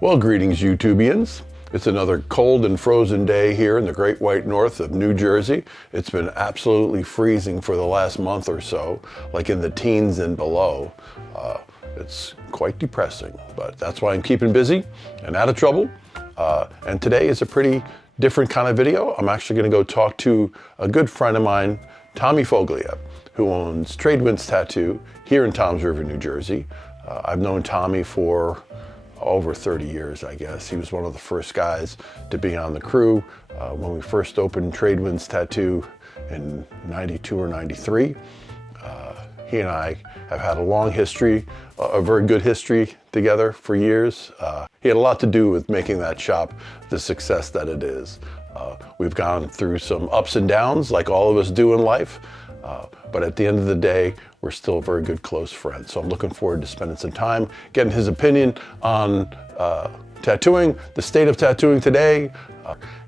Well, greetings, YouTubians. It's another cold and frozen day here in the Great White North of New Jersey. It's been absolutely freezing for the last month or so, like in the teens and below. It's quite depressing, but that's why I'm keeping busy and out of trouble. And today is a pretty different kind of video. I'm actually going to go talk to a good friend of mine, Tommy Foglia, who owns Tradewinds Tattoo here in Toms River, New Jersey. I've known Tommy for over 30 years, I guess. He was one of the first guys to be on the crew when we first opened Tradewinds Tattoo in 92 or 93. He and I have had a long history, a very good history together for years. He had a lot to do with making that shop the success that it is. We've gone through some ups and downs like all of us do in life, but at the end of the day, we're still very good close friends. So I'm looking forward to spending some time getting his opinion on tattooing, the state of tattooing today,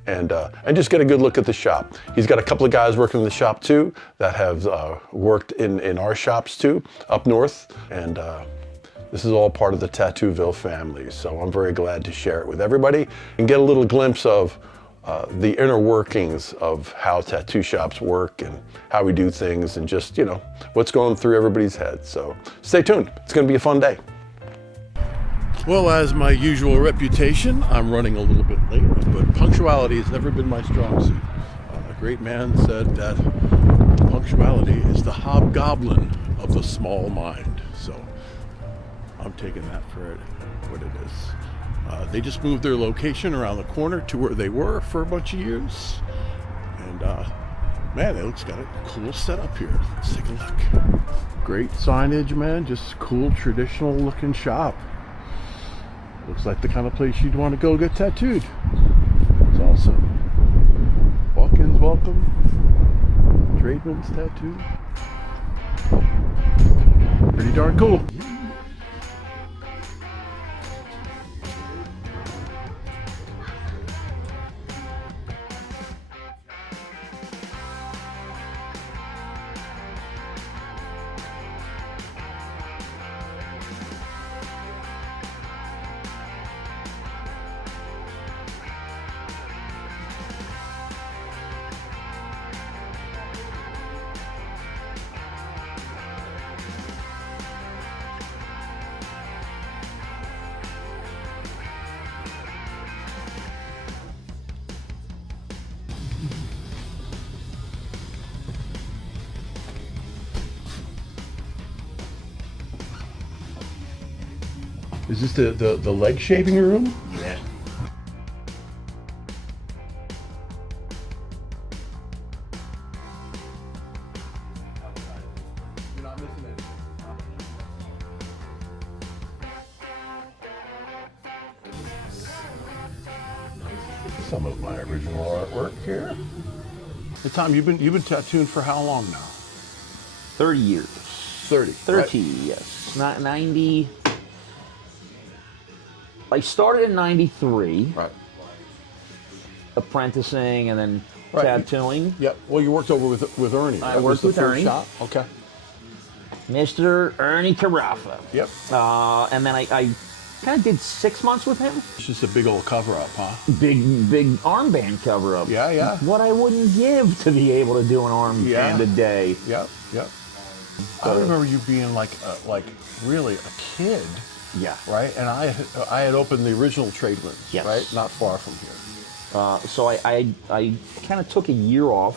and just get a good look at the shop. He's got a couple of guys working in the shop too that have worked in our shops too, up north, and this is all part of the Tattooville family. So I'm very glad to share it with everybody and get a little glimpse of the inner workings of how tattoo shops work and how we do things and just, you know, what's going through everybody's head. So stay tuned. It's going to be a fun day. Well, as my usual reputation, I'm running a little bit late, but punctuality has never been my strong suit. A great man said that punctuality is the hobgoblin of the small mind. So I'm taking that for what it is. They just moved their location around the corner to where they were for a bunch of years. And man, it looks got a cool setup here. Let's take a look. Great signage, man. Just cool, traditional looking shop. Looks like the kind of place you'd want to go get tattooed. It's awesome. Walk-ins welcome. Tradewinds Tattoo. Pretty darn cool. Is this the leg shaving room? Yeah. You're not missing it. Some of my original artwork here. Hey, Tom, you've been tattooing for how long now? 30 years. 30. 30, Right. yes. Not 90. I started in 93, Right. apprenticing and then Right. tattooing. Yep. Well, you worked over with Ernie. I That was worked the with first Ernie. shop? Okay. Mr. Ernie Carafa. Yep. And then I kind of did 6 months with him. It's just a big old cover up, huh? Big armband cover up. Yeah, yeah. What I wouldn't give to be able to do an armband a day. Yep. Yep. I remember you being like really a kid. Yeah. Right, and I had opened the original Tradewinds, Yes. right, not far from here. So I kind of took a year off.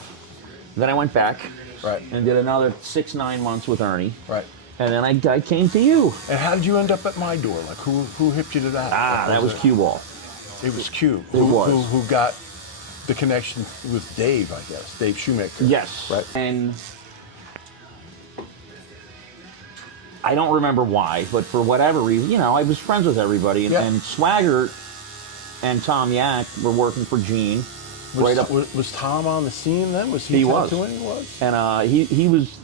Then I went back. Right. And did another 6-9 months with Ernie. Right. And then I came to you. And how did you end up at my door? Like who hipped you to that? That was Cue Ball. It was Q. It was. Who got the connection with Dave, I guess, Dave Shoemaker. Yes. Right. And I don't remember why, but for whatever reason, you know, I was friends with everybody. And, Yeah. and Swagger and Tom Yak were working for Gene. Was Tom on the scene then? Was he tattooing? He was. And he was.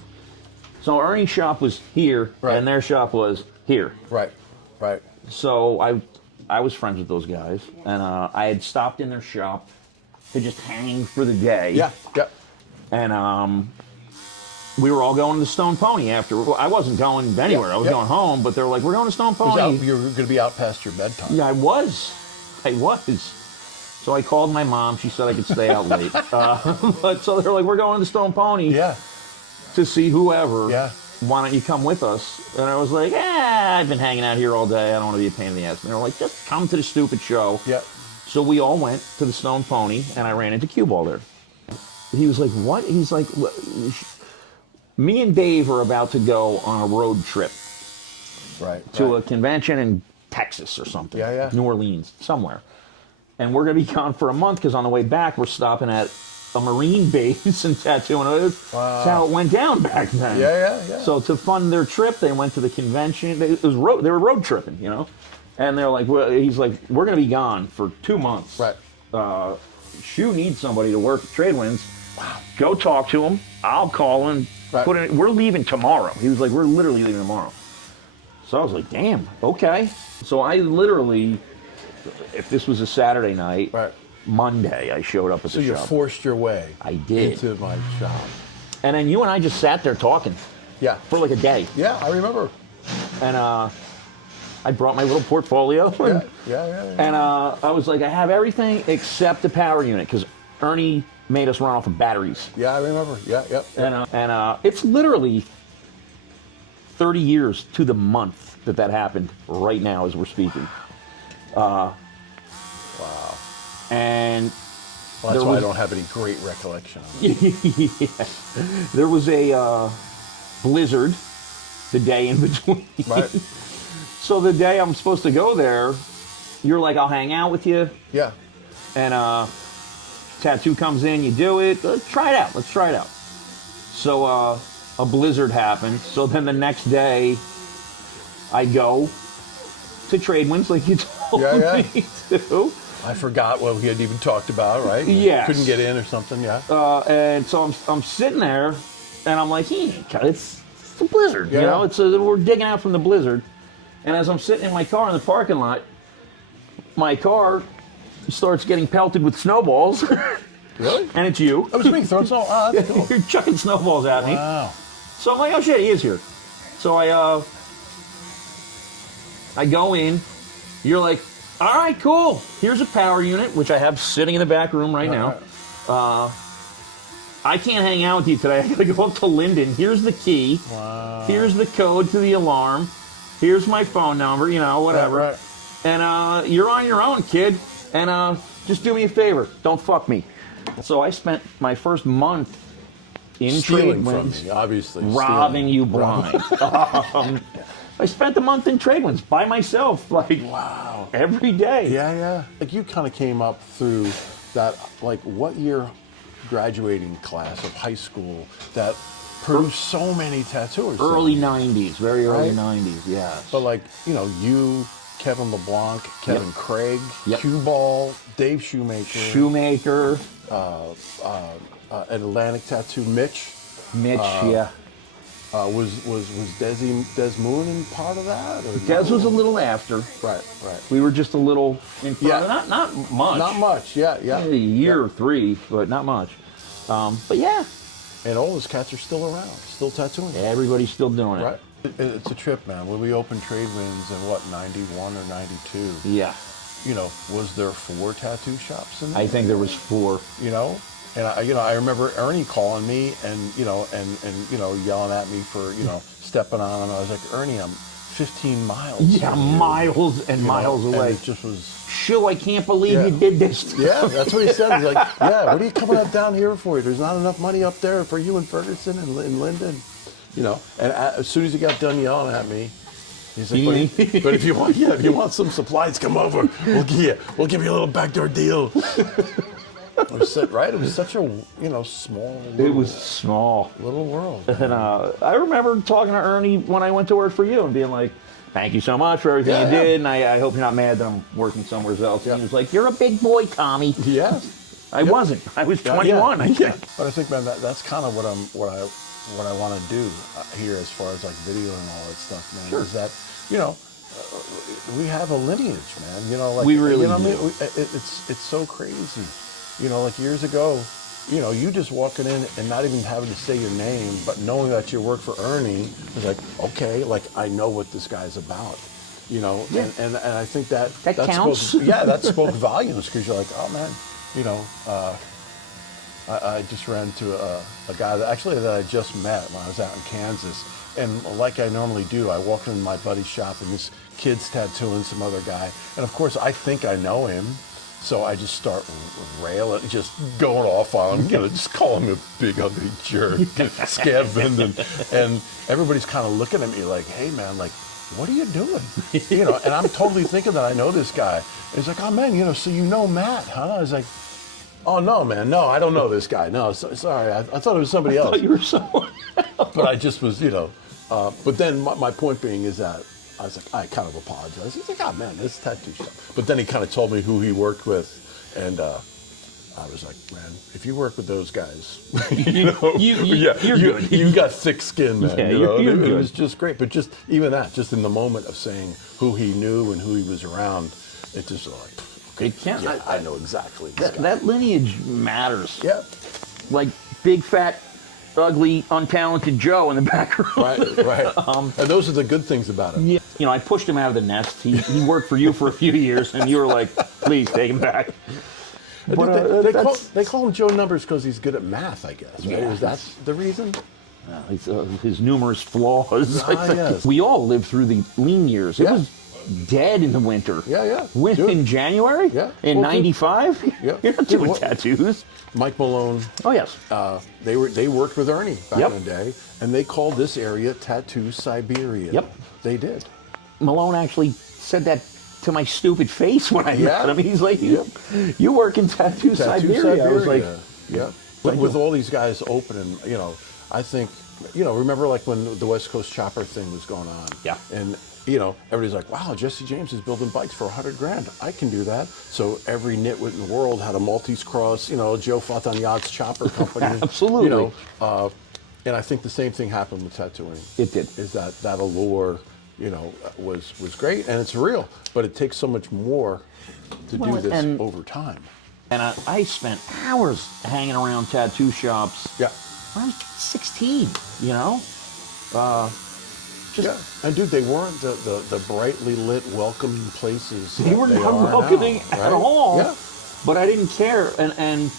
So Ernie's shop was here, Right. and their shop was here. Right. Right. So I was friends with those guys, and I had stopped in their shop to just hang for the day. Yeah. Yep. And we were all going to Stone Pony after. Well, I wasn't going anywhere. I was going home, but they're like, we're going to Stone Pony. You were going to be out past your bedtime. Yeah, I was. So I called my mom. She said I could stay out late. But so they're like, we're going to Stone Pony to see whoever. Yeah. Why don't you come with us? And I was like, I've been hanging out here all day. I don't want to be a pain in the ass. And they're like, just come to the stupid show. Yeah. So we all went to the Stone Pony, and I ran into Cue Ball there. He was like, what? He's like, me and Dave are about to go on a road trip to a convention in Texas or something. Yeah. New Orleans, somewhere. And we're going to be gone for a month because on the way back, we're stopping at a Marine base and tattooing. That's how it went down back then. Yeah. So to fund their trip, they went to the convention. They were road tripping, you know? And they're like, he's like, we're going to be gone for 2 months. Right. Shu needs somebody to work at Tradewinds. Wow. Go talk to him. I'll call him. Put it. We're leaving tomorrow. He was like, we're literally leaving tomorrow. So I was like, damn, okay. So I literally, if this was a Saturday night, Monday I showed up at the shop. So you forced your way into my shop. And then you and I just sat there talking. Yeah. For like a day. Yeah, I remember. And I brought my little portfolio. And I was like, I have everything except the power unit because Ernie made us run off of batteries. Yeah, I remember. Yeah. And it's literally 30 years to the month that happened right now as we're speaking. Wow. And that's why I don't have any great recollection of it. There was a blizzard the day in between. Right. So the day I'm supposed to go there, you're like, I'll hang out with you. Yeah. And tattoo comes in, you do it. Let's try it out. So a blizzard happened. So then the next day, I go to Tradewinds like you told me to. I forgot what we had even talked about, right? Yeah. Couldn't get in or something, yeah. And so I'm sitting there, and I'm like, it's a blizzard, you know? We're digging out from the blizzard. And as I'm sitting in my car in the parking lot, my car starts getting pelted with snowballs. Really? And it's you. I was being thrown snow. Oh, that's cool. You're chucking snowballs at me. Wow. So I'm like, oh shit, he is here. So I go in. You're like, all right, cool. Here's a power unit, which I have sitting in the back room right now. I can't hang out with you today. I gotta go up to Linden. Here's the key. Wow. Here's the code to the alarm. Here's my phone number, whatever. Right. And you're on your own, kid. And just do me a favor. Don't fuck me. So I spent my first month in Stealing Tradewinds, from me, obviously. robbing you blind. I spent a month in Tradewinds by myself, like every day. Yeah. Like you kind of came up through that, like what year graduating class of high school that produced so many tattooers? Early 90s, very early 90s, yeah. But like, you, Kevin LeBlanc, Kevin Craig, Yep. Cue Ball, Dave Shoemaker, Atlantic Tattoo, Mitch. Yeah. Was Des Moon part of that? Or Des was a little after. Right. We were just a little in front. Yeah. Not much. Not much, yeah. Maybe a year or three, but not much. But yeah. And all those cats are still around, still tattooing. Everybody's still doing it. Right. It's a trip, man. When we opened Tradewinds in 91 or 92? Yeah. Was there 4 tattoo shops in there? I think there was 4. And I remember Ernie calling me and yelling at me for stepping on him. I was like, Ernie, I'm 15 miles. Yeah, miles and miles away. And it just was. Shoo, I can't believe you did this. Yeah, that's what he said. He's like, yeah, what are you coming up down here for? There's not enough money up there for you in Ferguson and in Linden. And as soon as he got done yelling at me, he's like, but if you want some supplies, come over. We'll give you a little backdoor deal. It was such a small. It was small. Little world. And I remember talking to Ernie when I went to work for you and being like, thank you so much for everything you did, and I hope you're not mad that I'm working somewhere else. And he was like, you're a big boy, Tommy. Yeah. I wasn't. I was 21, I think. But I think, man, that's kind of what I want to do here as far as like video and all that stuff, man. Sure. Is that, we have a lineage, man. We really do. It's so crazy. Like years ago, you know, you just walking in and not even having to say your name, but knowing that you work for Ernie, it's like, okay, like I know what this guy's about, you know, and I think that counts. That spoke volumes, because you're like, oh man, you know, I just ran into a guy that I just met when I was out in Kansas. And like I normally do, I walk into my buddy's shop and this kid's tattooing some other guy. And of course, I think I know him. So I just start railing, just going off on him, you know, just call him a big ugly jerk, Scavin, and everybody's kind of looking at me like, hey man, like, what are you doing? You know, and I'm totally thinking that I know this guy. And he's like, oh man, you know, so you know Matt, huh? I was like, oh no, man, no, I don't know this guy. No, sorry, I thought it was somebody else. I thought you were someone else. But I just was, you know, but then my point being is that I was like, I kind of apologized. He's like, oh man, this tattoo shop. But then he kind of told me who he worked with, and I was like, man, if you work with those guys, you know, you're good. You got thick skin, man. Yeah, you know? you're good. It was just great. But just even that, just in the moment of saying who he knew and who he was around, it just like, okay, It can't. yeah, I know exactly this guy. That lineage matters. Yeah. Like big, fat, ugly, untalented Joe in the background. Right. And those are the good things about it. Yeah. You know, I pushed him out of the nest. He worked for you for a few years, and you were like, please take him back. But, they call him Joe Numbers because he's good at math, I guess. Right? Yeah, Is that the reason? His numerous flaws. Yes. We all lived through the lean years. It Yeah. was dead in the winter. Yeah. In January? Yeah. In Well, '95? Yeah. You're not doing What- tattoos. Mike Malone, Oh, yes. they worked with Ernie back Yep. in the day, and they called this area Tattoo Siberia. Yep. They did. Malone actually said that to my stupid face when I Yeah. met him. He's like, Yep. you work in Tattoo Siberia. I was like, yeah. But with all these guys opening, you know, I think, you know, remember like when the West Coast Chopper thing was going on? Yeah. And, you know, everybody's like, wow, Jesse James is building bikes for $100,000. I can do that. So every nitwit in the world had a Maltese Cross, you know, Joe Fataniat's Chopper Company. Absolutely. You know, and I think the same thing happened with tattooing. It did. Is that allure, you know, was great, and it's real, but it takes so much more to Well, do this and- over time. and I spent hours hanging around tattoo shops. Yeah. When I was 16, you know? Yeah, and dude, they weren't the brightly lit, welcoming places. They were not are welcoming now, at right? all. Yeah. But I didn't care, and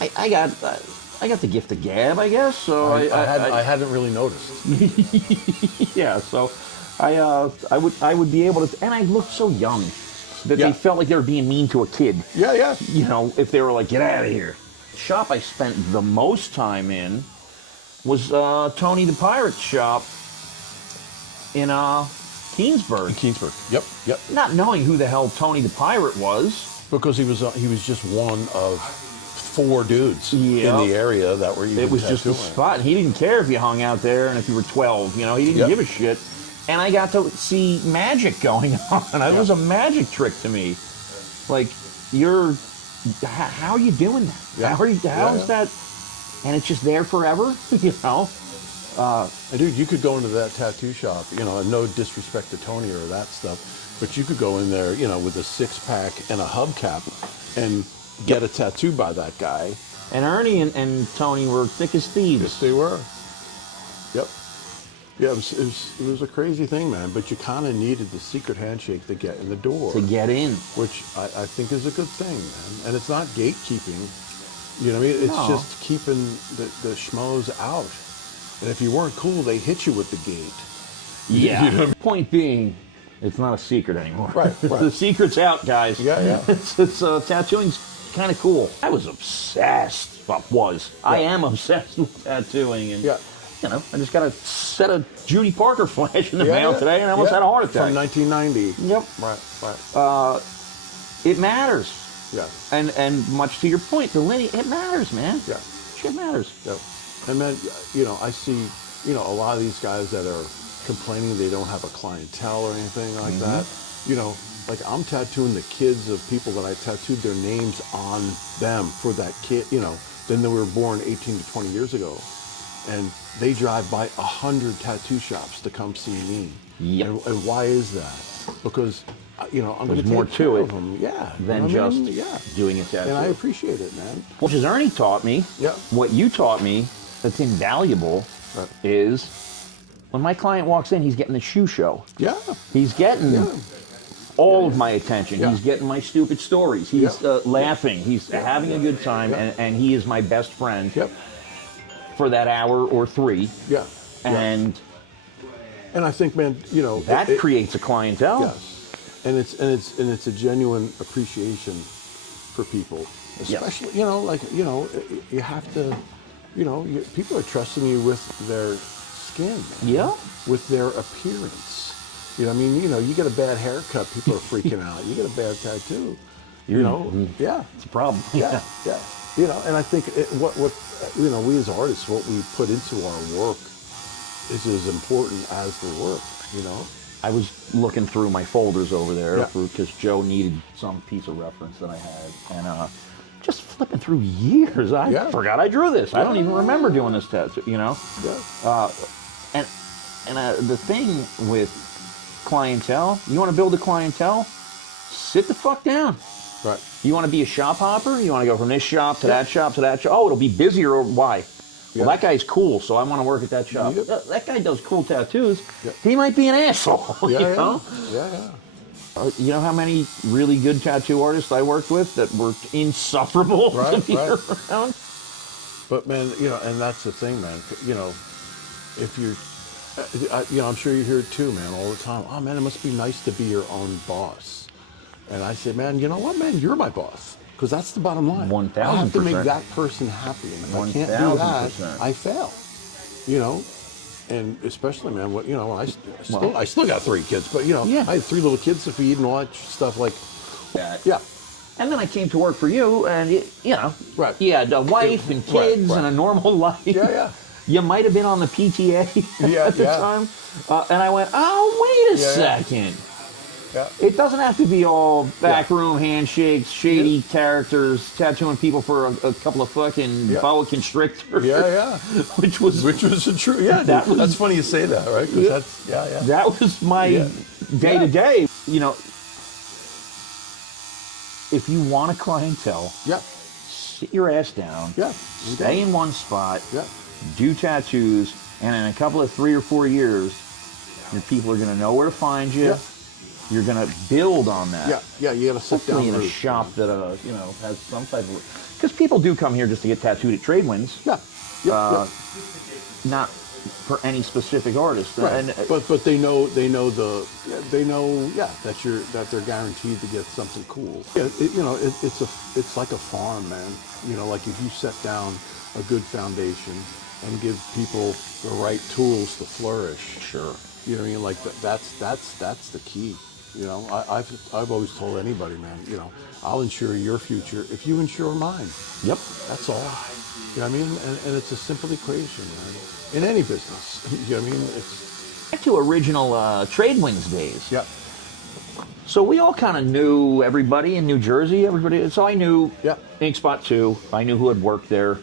I got the gift of gab, I guess. So I hadn't really noticed. yeah. So I would be able to, and I looked so young that Yeah. they felt like they were being mean to a kid. Yeah. You know, if they were like, get out of here. The shop I spent the most time in was Tony the Pirate's shop in Keensburg. Keensburg. Yep. Not knowing who the hell Tony the Pirate was. Because he was just one of 4 dudes Yeah. in the area that were even It was just a tattooing. spot. He didn't care if you hung out there and if you were 12. You know, he didn't Yep. give a shit. And I got to see magic going on. It was a magic trick to me. Like, how are you doing that? Yeah. How is that? And it's just there forever, you know? And dude, you could go into that tattoo shop, you know, and no disrespect to Tony or that stuff, but you could go in there, you know, with a 6-pack and a hubcap and get a tattoo by that guy. And Ernie and Tony were thick as thieves. Yes, they were. Yep. Yeah, it was a crazy thing, man, but you kind of needed the secret handshake to get in the door. To get in. Which I think is a good thing, man. And it's not gatekeeping. You know what I mean? It's No. just keeping the schmoes out. And if you weren't cool, they hit you with the gate. Yeah. You know what I mean? Point being, it's not a secret anymore. Right. The secret's out, guys. Yeah. It's tattooing's kind of cool. I was obsessed. Well, I am obsessed with tattooing, and Yeah. you know, I just got a set of Judy Parker flash in the mail Yeah. today, and I almost had a heart attack. From 1990. Yep. Right. It matters, Yeah. and much to your point, the lineage, it matters, man. Yeah. Shit matters. Yep. And then, you know, I see, you know, a lot of these guys that are complaining they don't have a clientele or anything like that. You know, like I'm tattooing the kids of people that I tattooed their names on them for that kid, you know, then they were born 18 to 20 years ago. And they drive by 100 tattoo shops to come see me. Yep. And why is that? Because I'm going There's to more take to care it of them. Yeah. than just doing a tattoo. And I appreciate it, man. Which is Ernie taught me. Yeah. What you taught me that's invaluable is when my client walks in, he's getting the shoe show. Yeah. He's getting all of my attention. Yeah. He's getting my stupid stories. He's laughing. He's having a good time, and he is my best friend for that hour or 3. Yeah. And I think, man, that creates a clientele. Yes. And it's a genuine appreciation for people, especially you have to, people are trusting you with their skin, with their appearance. You get a bad haircut, people are freaking out. You get a bad tattoo, it's a problem. Yeah. And I think what we as artists, what we put into our work is as important as the work. I was looking through my folders over there because Joe needed some piece of reference that I had, and just flipping through years, I forgot I drew this. I don't even remember doing this tattoo. And the thing with clientele, you want to build a clientele, sit the fuck down. Right. You want to be a shop hopper? You want to go from this shop to that shop to that shop? Oh, it'll be busier. Or why? Well, that guy's cool, so I want to work at that shop. That guy does cool tattoos. He might be an asshole. You know? You know how many really good tattoo artists I worked with that were insufferable to be around? But man, and that's the thing, man. If you're, I'm sure you hear it too, man, all the time. Oh man, it must be nice to be your own boss. And I say, man, you know what, man, you're my boss. Because that's the bottom line. 1,000%. I have to make that person happy. And if I can't do that, I fail. And especially, man, I still got 3 kids, but I had 3 little kids to feed and all that stuff like that. Yeah. And then I came to work for you, and you had a wife and kids and a normal life. Yeah. You might have been on the PTA at the time, and I went, oh, wait a second. Yeah. It doesn't have to be all backroom handshakes, shady characters, tattooing people for a couple of fucking boa constrictors. Yeah. Which was the truth. Yeah, that's funny you say that, right? That was my day to day. If you want a clientele, sit your ass down. Stay in one spot. Do tattoos, and in a couple of 3 or 4 years, your people are going to know where to find you. You're going to build on that. You got to sit down in a shop that has some type of, because people do come here just to get tattooed at Tradewinds. Not for any specific artist. Right. And, but they know that they're guaranteed to get something cool. It's like a farm, man. Like if you set down a good foundation and give people the right tools to flourish. Sure. You know what I mean? Like that's the key. I've always told anybody, man, I'll insure your future if you insure mine. Yep. That's all. You know what I mean? And it's a simple equation, man. In any business. You know what I mean? It's back to original Tradewinds days. Yeah. So we all kind of knew everybody in New Jersey. So I knew Ink Spot 2. I knew who had worked there.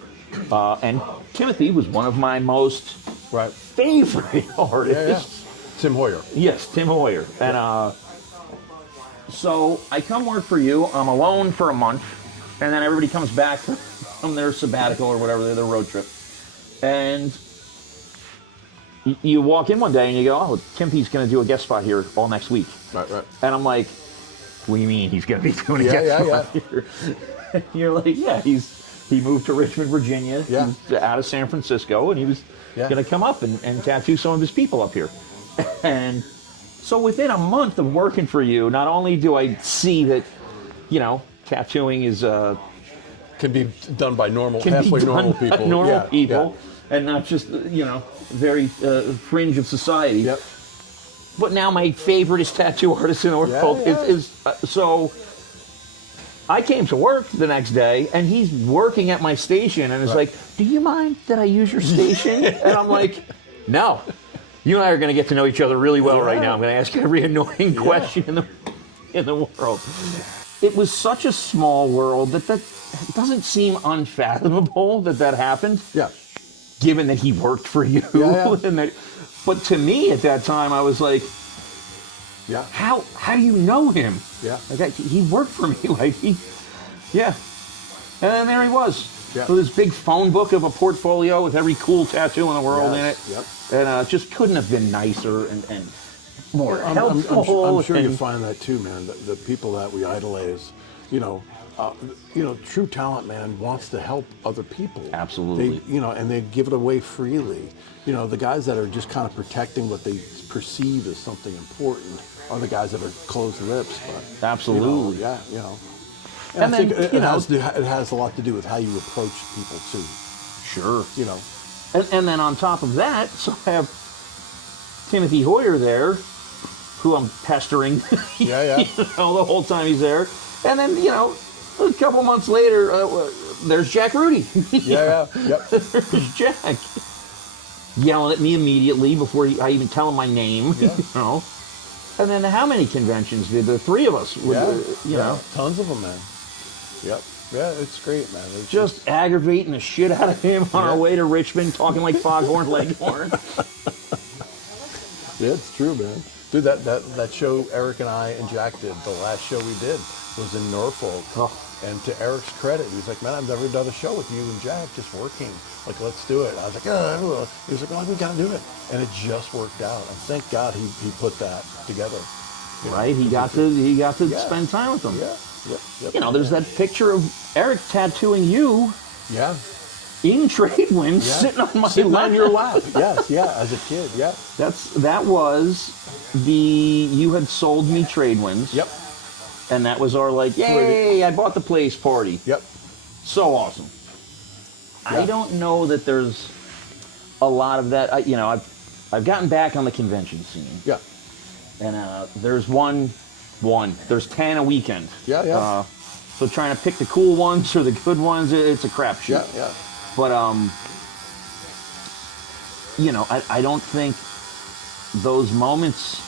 And Timothy was one of my most favorite artists. Tim Hoyer. Yes, Tim Hoyer. And so I come work for you. I'm alone for a month. And then everybody comes back from their sabbatical or whatever, their road trip. And you walk in one day and you go, oh, Timpy's going to do a guest spot here all next week. Right. And I'm like, what do you mean he's going to be doing a guest spot here? And you're like, he moved to Richmond, Virginia, out of San Francisco, and he was going to come up and tattoo some of his people up here. And so within a month of working for you, not only do I see that, tattooing is can be done by halfway normal people. And not just, very fringe of society. Yep. But now my favoriteest tattoo artist in the world is so I came to work the next day, and he's working at my station, and is like, do you mind that I use your station? And I'm like, no. You and I are going to get to know each other really well right now. I'm going to ask every annoying question in the world. It was such a small world that doesn't seem unfathomable that happened. Yeah. Given that he worked for you. Yeah. But to me at that time, I was like, Yeah. How do you know him? Yeah. Like he worked for me. Like yeah. And then there he was. Yeah. With this big phone book of a portfolio with every cool tattoo in the world in it. Yep. And just couldn't have been nicer and more helpful. I'm sure you find that too, man. The people that we idolize, true talent, man, wants to help other people. Absolutely. And they give it away freely. The guys that are just kind of protecting what they perceive as something important are the guys that are closed lips. But absolutely. And I think it has a lot to do with how you approach people too. Sure. And then on top of that, so I have Timothy Hoyer there, who I'm pestering. The whole time he's there. And then a couple months later, there's Jack Rudy. Yep. There's Jack yelling at me immediately before I even tell him my name. Yeah. And then how many conventions did the three of us? Tons of them, man. Yep. Yeah, it's great, man. It's just aggravating the shit out of him on our way to Richmond, talking like Foghorn Leghorn. Yeah, it's true, man. Dude, that show Eric and I and Jack did, the last show we did was in Norfolk. Oh. And to Eric's credit, he was like, man, I've never done a show with you and Jack, just working. Like, let's do it. I was like, I will. He was like, oh, we got to do it. And it just worked out. And thank God he put that together. Right? He got to spend time with them. Yeah. There's that picture of Eric tattooing you. Yeah. In Tradewinds, sitting on my lap. On your lap. Yes, as a kid, yeah. That was you had sold me Tradewinds. Yep. And that was our yay, I bought the place party. Yep. So awesome. Yeah. I don't know that there's a lot of that. I've gotten back on the convention scene. Yeah. And there's there's 10 a weekend. Yeah. So trying to pick the cool ones or the good ones, it's a crapshoot. Yeah. But I don't think those moments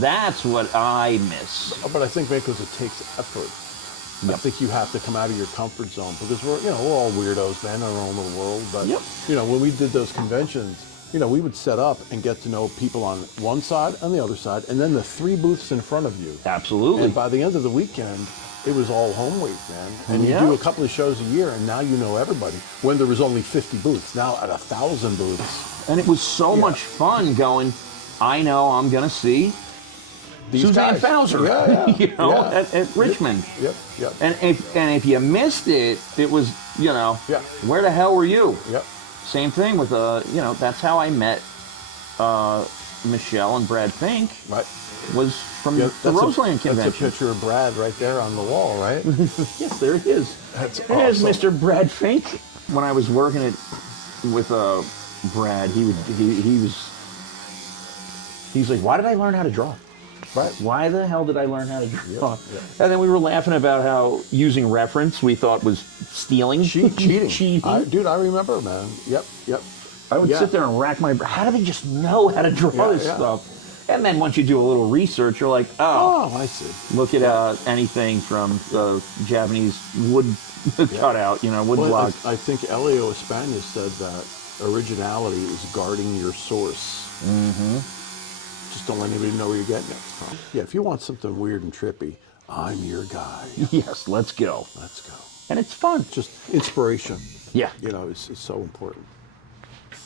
that's what I miss. But I think because it takes effort. Yep. I think you have to come out of your comfort zone because we're all weirdos, man, in our own little world. But when we did those conventions, we would set up and get to know people on one side and the other side, and then the three booths in front of you. Absolutely. And by the end of the weekend, it was all home week, man. And you do a couple of shows a year, and now you know everybody. When there was only 50 booths, now at 1,000 booths. And it was so much fun going, I know I'm going to see these Suzanne guys. Fauser, at Richmond. Yep. And if you missed it, it was, where the hell were you? Yep. Same thing with, that's how I met Michelle and Brad Fink. Right. Was from the Roseland Convention. That's a picture of Brad right there on the wall, right? Yes, there he is. That's There's awesome. Mr. Brad Fink. When I was working with Brad, he's like, why did I learn how to draw? Right. Why the hell did I learn how to draw? Yep. And then we were laughing about how using reference we thought was stealing. Cheating. I remember, man. Yep. I would sit there and rack my brain. How do they just know how to draw this stuff? And then once you do a little research, you're like, I see. Look at anything from Japanese wood cutout, wood block. I think Elio Espana said that originality is guarding your source. Mm-hmm. Just don't let anybody know where you're getting it from. Yeah, if you want something weird and trippy, I'm your guy. Yes, let's go. Let's go. And it's fun. Just inspiration. Yeah. It's so important.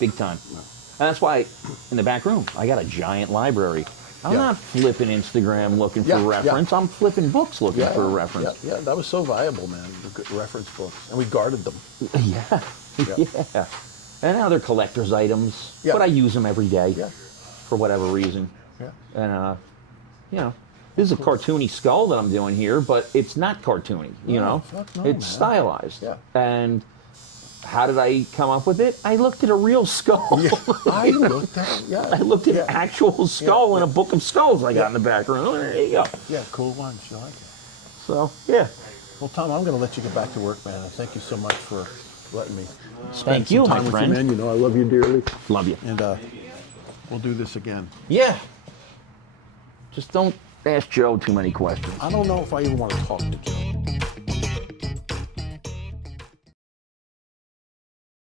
Big time. Yeah. And that's why, in the back room, I got a giant library. I'm not flipping Instagram looking for reference. I'm flipping books looking for a reference. Yeah, that was so valuable, man. The reference books. And we guarded them. Yeah. And now they're collector's items. Yeah. But I use them every day. Yeah. For whatever reason. Yeah. And, this is a cartoony skull that I'm doing here, but it's not cartoony, Fuck no, it's man. stylized. Yeah. And how did I come up with it? I looked at a real skull. Yeah. I looked at an actual skull in a book of skulls I got in the back room. There you go. Yeah, cool ones. You like it. So, yeah. Well, Tom, I'm going to let you get back to work, man. Thank you so much for letting me Thank you, my friend. With you, man. I love you dearly. Love you. And we'll do this again. Yeah. Just don't ask Joe too many questions. I don't know if I even want to talk to Joe.